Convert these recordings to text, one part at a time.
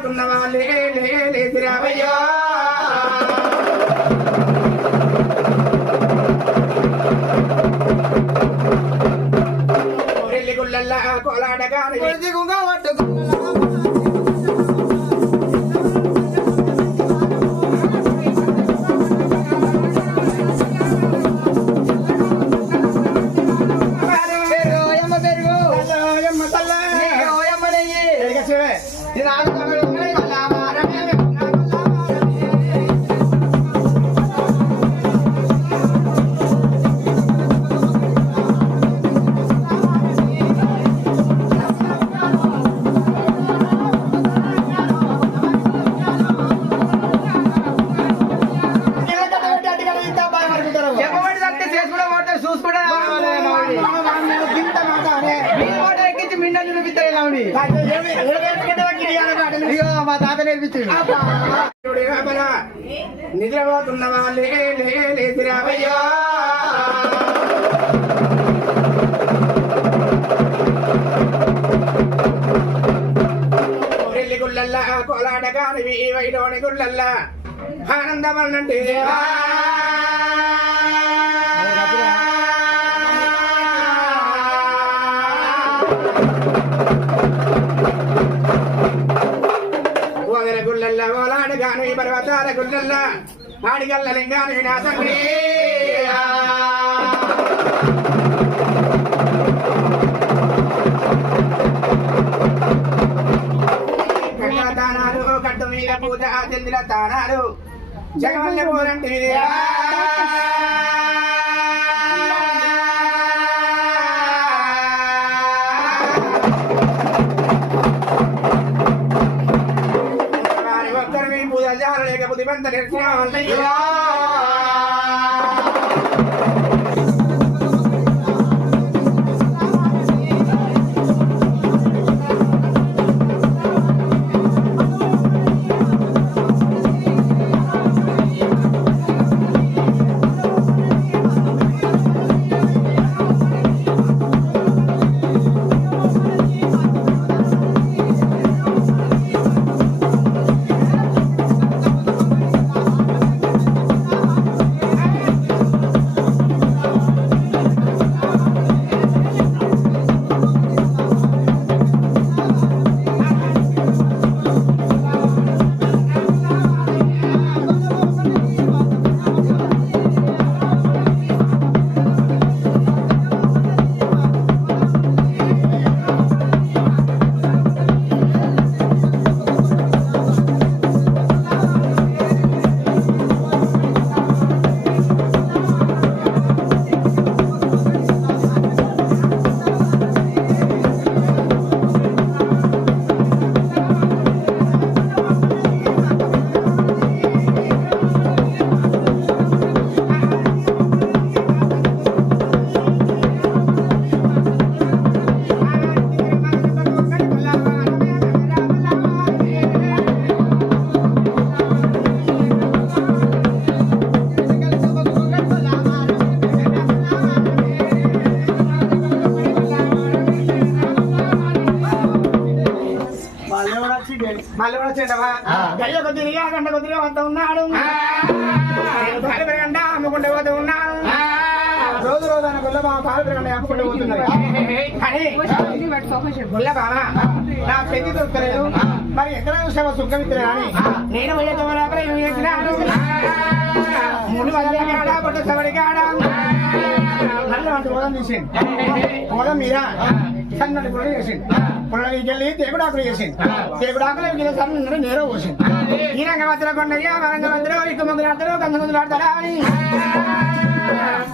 నిద్రపోతున్న వాళ్ళే లేచిరావయ్యో గుళ్ళల్లా కోలాడగాని మా తాత నేర్పించాడు. నిద్రపోతున్న వాళ్ళే లేచిరావయ్యో గుళ్ళల్లా కోలాడగాని వైడోని గుళ్ళల్లా ఆనందమనంటే గుళ్ళల్లా ఓలాడగాను ఈ పర్వతాల గుళ్ళల్లా ఆడిగల్ల లింగాను వినాశండి తానాలు కట్టు మీద పూజ చెందిన తానాలు జగవల్ల పోరంటి లేకపోతే బంద నేర్చుకోవాలయ్యా మళ్ళీ కూడా వచ్చేటవా గయ్య కొద్దిగా గంట కొద్దిగా వద్ద ఉన్నాడు పాలు అమ్ముకుంటే పోతూ ఉన్నాడు రోజు రోజు అన్న గుల్ల బావ పాలు పెరగండి అమ్ముకుంటే పోతున్నారు కానీ గుల్ల బావ నా పెళ్లి దొరకలేదు మరి ఎక్కడ చూసావో సుఖం ఇద్దరు కానీ నేను మూడు వందల కాడ పొట్టు సవడి కాడ నన్ను వంటి పొలం తీసింది పొలం మీద సన్నటి పొలం చేసింది పొలంకి వెళ్ళి తేగుడాకులు చేసింది తేగుడాకులు సన్న నేరో పోసింది ఈ రంగ మధ్యలో కొండయ్యా వరంగ మధ్యలో ఇటు మందులు ఆడతారు గంగ మందులు ఆడతారా అని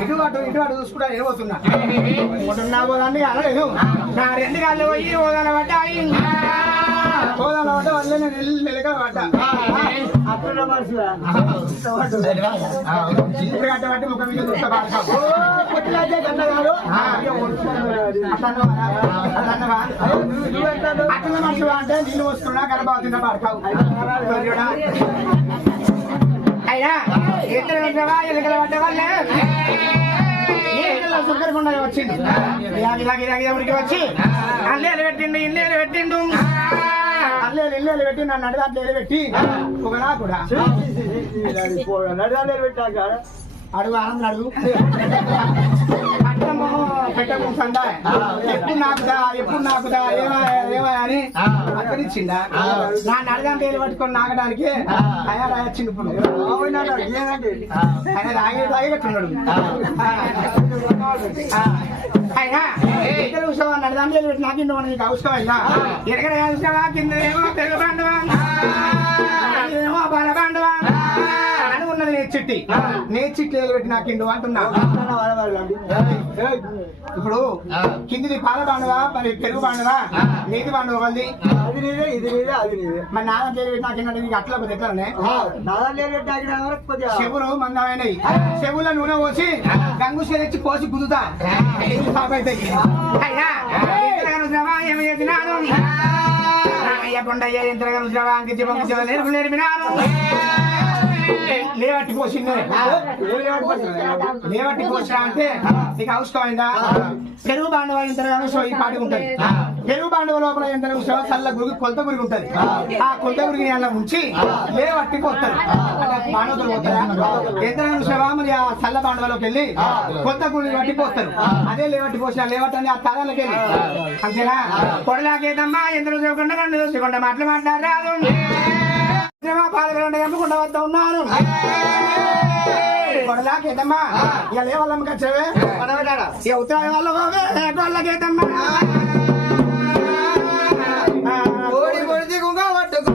ఇటు చూసుకుంటా ఏమవుతున్నా ఒకటిన్నా పోదాన్ని అనలేదు నా రెండు కాళ్ళు పోయి ఓదాన పడ్డాయి ఓదాన పడ్డ వల్ల నేను మెలక పడ్డా అప్పుడు అట్టబట్టి ముఖం మీద అట్ల మనిషి అంటే నీళ్ళు వస్తున్నా గర్భవతిగా పడతావు అయినా ఎత్తుగా ఎలుకల పడ్డ వాళ్ళే సుక్కరకుండా వచ్చింది ఇలాగే ఉడికి వచ్చి అల్లేలు పెట్టిండు ఇల్లేలు పెట్టిండు పల్లెలు ఇల్లు పెట్టి నన్ను నడిదాంట్లో పెట్టి ఒక నా కూడా అడుగు ఆనందం అడుగు పట్టము పెట్టము సందా ఎప్పుడు నాకుదా ఏమా అని అక్కడిచ్చిందా నా నడదాంట్లో పట్టుకొని నాకడానికి తయారయ్యొచ్చింది ఇప్పుడు ఆయన తాగేట్టున్నాడు అయినా ఇద్దరు ఉత్సవం నడదాంట్లో పెట్టి నాకిండు నీకు అవసరం అయినా ఎక్కడ అవసరమా కింద ఏమో తెలుగు పండువా ఏమో బాల పండువా అని ఉన్నది నేర్చిట్టి నేర్చిట్లు పెట్టి నాకిండు అంటున్నా ఇప్పుడు కిందిది పాల బాండవా మరి పెరుగు బాండవా నీటి బాండవ వాళ్ళది అది నీదే ఇది నీదే అది నీదే మరి నాదం పెట్టి నాకిందంటే నీకు అట్లా ఎట్లనే చెవులు మందమైనవి చెవుల నూనె పోసి గంగు తెచ్చి పోసి కుదుతా ఏమి చేసినాను కొండయ్య ఎంత నేర్పినాను లేవట్టి పోసింది లేవట్టి పోసినా అంటే నీకు అవసరమైందా పెరుగు బాండవ ఎంత ఈ పాటి ఉంటది పెరుగు బాండవ లోపల ఎంత చల్ల గురికి కొలత గురికి ఉంటది ఆ కొలత గురికి అలా ఉంచి లేవట్టి పోతారు బాండవలు పోతారా ఎంత చూసావా మరి ఆ చల్ల బాండవలోకి వెళ్ళి కొలత గురికి వట్టి పోతారు అదే లేవట్టి పోసిన లేవట్టని ఆ తరాలకి వెళ్ళి అంతేనా పొడలాకేదమ్మా ఎంత చూసకుండా రెండు చూసుకుండా మాట్లాడరాదు పాలకుండా ఎంపకుండా వద్ద ఉన్నాను కొడలాకేదమ్మా ఇక లేవాళ్ళమ్మకి వచ్చావే ఇక ఉత్తరాయ వాళ్ళకేదమ్మా ఓడి పొడిచి గుంగ పట్టుకు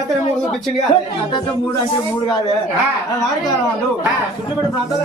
అత్త మూడు చూపించింది అత్త మూడు అంటే మూడు కాదే వాళ్ళు చుట్టుపక్కల ప్రాంతాలు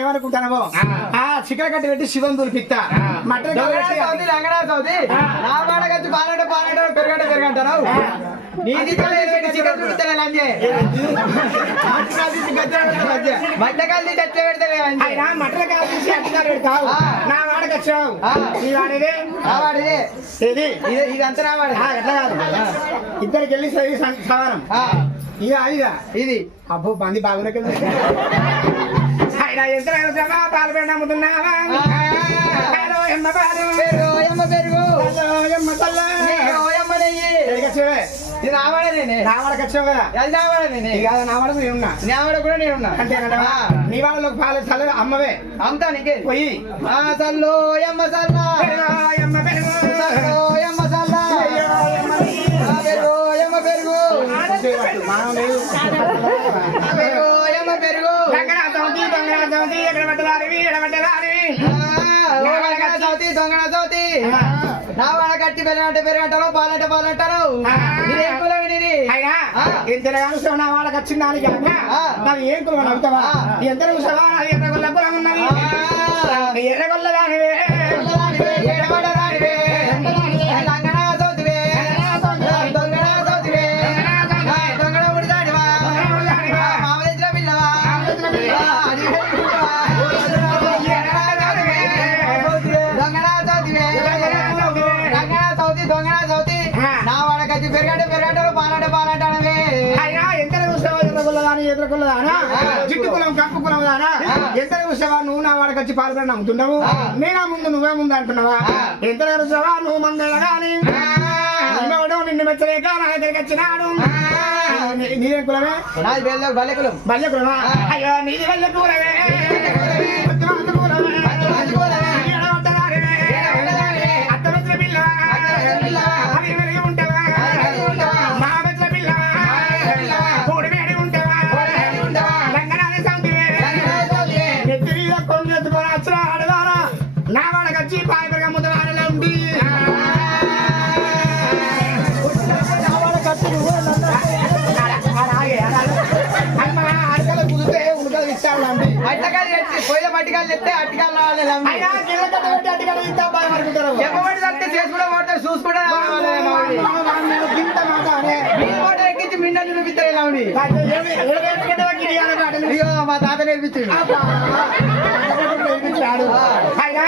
ఏమనుకుంటానో ఆ చికెన్ కట్టి పెట్టి శివం దులిపిస్తా మటన్ పెరగంట పెరగంటారు నీది చికెన్ మట్టకాలి తెచ్చ పెడతా మటన్ కాల్సి అట్లా పెడతావు నా వాడకి వచ్చావు నీ వాడేది నా వాడేది ఇది ఇదంతా నా వాడే ఎట్లా కాదు ఇద్దరికి వెళ్ళి సవారం ఇక ఇదా ఇది అబ్బో మంది బాగున్నా పాలు పెట్టి అమ్ముతున్నావా ఎమ్మ పాలు పెరుగు ఎమ్మ పెరుగు ఎమ్మ తల్ల ఇది నావాడ నేనే నా వాడకి వచ్చావు కదా అది నావాడ నేనే ఇక నా వాడకు నేనున్నా నావాడ కూడా నేనున్నా అంతే కదా నీ వాళ్ళకి పాలు చల్ల అమ్మవే అమ్ముతా నీకే పోయి సల్లో ఎమ్మ సల్లా అమ్మ పెరుగు సల్లో ఎమ్మ సల్లా పెరుగు ఎమ్మ పెరుగు మనం లేదు పెరుగు ఎమ్మ పెరుగు దొంగ ఎక్కడ పట్టదారివి చౌతి దొంగన చౌతి నా వాడ కట్టి పెరగంటే పెరగంటారు పాలంటే పాలంటారు మీరేం కులం ఇది అయినా ఎంత చూసావు నా వాళ్ళకి వచ్చిన దానికి నాకు ఏం కులం అవుతావా ఎంత చూసావా నాది ఎర్రగొల్ల కులం ఉన్నది ఎర్రగొల్ల దానివే లంగనా చౌతివే దొంగన చౌతివే దొంగన ఉడిదాడివా మామలించిన పిల్లవా దొంగన చౌతి నా వాడకచ్చి పెరగంటే పెరగంటారు పాలంటే పాలంటానవే అయినా ఎంత చూసావా ఎర్రగొల్లదాని ఎర్రగొల్లదానా జిట్టు కులం కప్పు కులం దానా ఎంత చూసావా నువ్వు నా వాడికి వచ్చి పాలు పెట్టి అమ్ముతున్నావు నేనా ముందు నువ్వే ముందు అంటున్నావా ఎంత చూసావా నువ్వు మందగాని నిన్ను మెచ్చలేక నా దగ్గరికి వచ్చినాడు నీదేం కులమే నాది బల్లె కులం బల్య కులమా అయ్యో నీది బల్య కులమే నా వాడకి వచ్చి పాయపరగా ముద్ద వాడలే ఉంది అరకలు కుదిరితే ఉడకలు ఇస్తాడు అట్టకాలు కట్టి పోయిన మట్టికాలు తెస్తే అట్టకాలు రావాలి అయినా కింద కట్టబెట్టి అటుకలు ఇస్తా బాగా అనుకుంటారు చెప్పబడి తప్పితే చేసుకుంటా పోతారు చూసుకుంటా గింత మాట అనే మీ ఫోటో ఎక్కించి మిండలు చూపిస్తారు ఇలా ఉంది ఇగో మా తాత నేర్పించాడు అయినా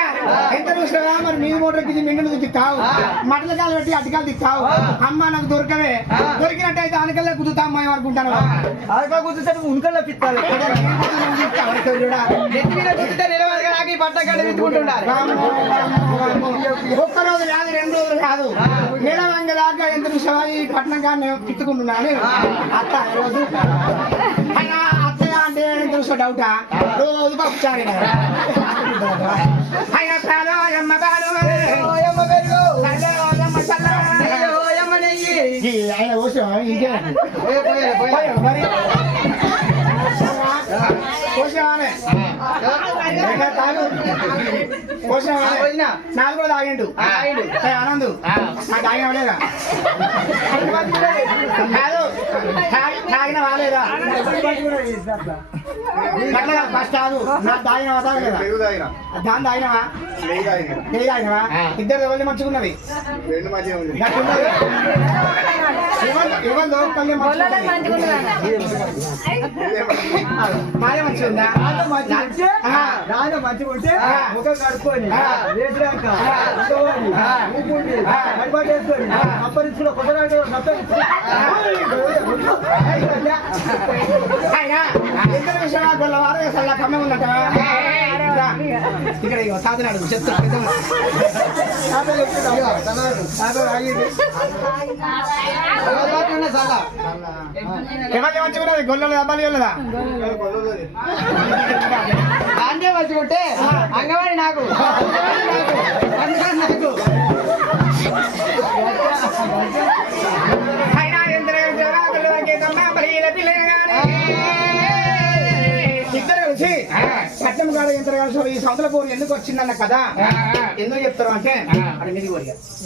ఎంత చూసినావా మరి నీ మోటార్కి మింగలు తిక్కావు మటల కాలు పెట్టి అటుకాలు తిక్కావు అమ్మ నాకు దొరకవే దొరికినట్టయితే ఆనకల్లే కుదుతా అమ్మాయి అనుకుంటాను అరకా కూర్చుంటే ఉనకల్లో పిత్తాలి నెత్తి మీద కూర్చుంటే నిలవదు నాకు ఈ పట్ట గడ్డ విత్తుకుంటుండాలి ఒక్కరోజు కాదు 2 రోజులు కాదు నిలవంగ దాకా ఎంత చూసావా ఈ పట్నం కానీ తిట్టుకుంటున్నాను అత్త రోజు అయినా అత్తయ్య అంటే ఎంత చూసా డౌటా రోజు పప్పుచారు అయినా కాదు అమ్మ కాదు ఆయన కోసం ఇంకే మరి కోసావానే నాది కూడా తాగిండు ఆనందు నాకు తాగిన వాలేదా కాదు తాగిన వాలేదా అట్లా ఫస్ట్ కాదు నాకు తాగిన తాగలేదా దాని తాగినవా నెయ్యి తాగినవా ఇద్దరు ఎవరిని మంచుకున్నది ఎవరు లోపలి మాదే మంచిగా ఉందా నాన్న మంచిగా ఉంటే ముఖం కడుక్కొని వేసినాక ఊపుండి కడిపాటు వేసుకొని అప్పరించుకున్న కొత్త ఇద్దరు విషయం గొల్లవారు అసలు కమ్మ ఉన్నట్ట ఇక్కడ సాధన అడుగు చెప్తా ఎవరికి మంచిగా గొల్లలు అబ్బాయి వెళ్ళదా అందే మంచిగుంటే అంగవాడి నాకు అయినా ఇద్దరు కలిసి పట్టణం కాడ ఎంత కలిసి ఈ సంవత్సరం ఎందుకు వచ్చిందన్న కదా ఎందుకు చెప్తారు అంటే అది మీది కోరిక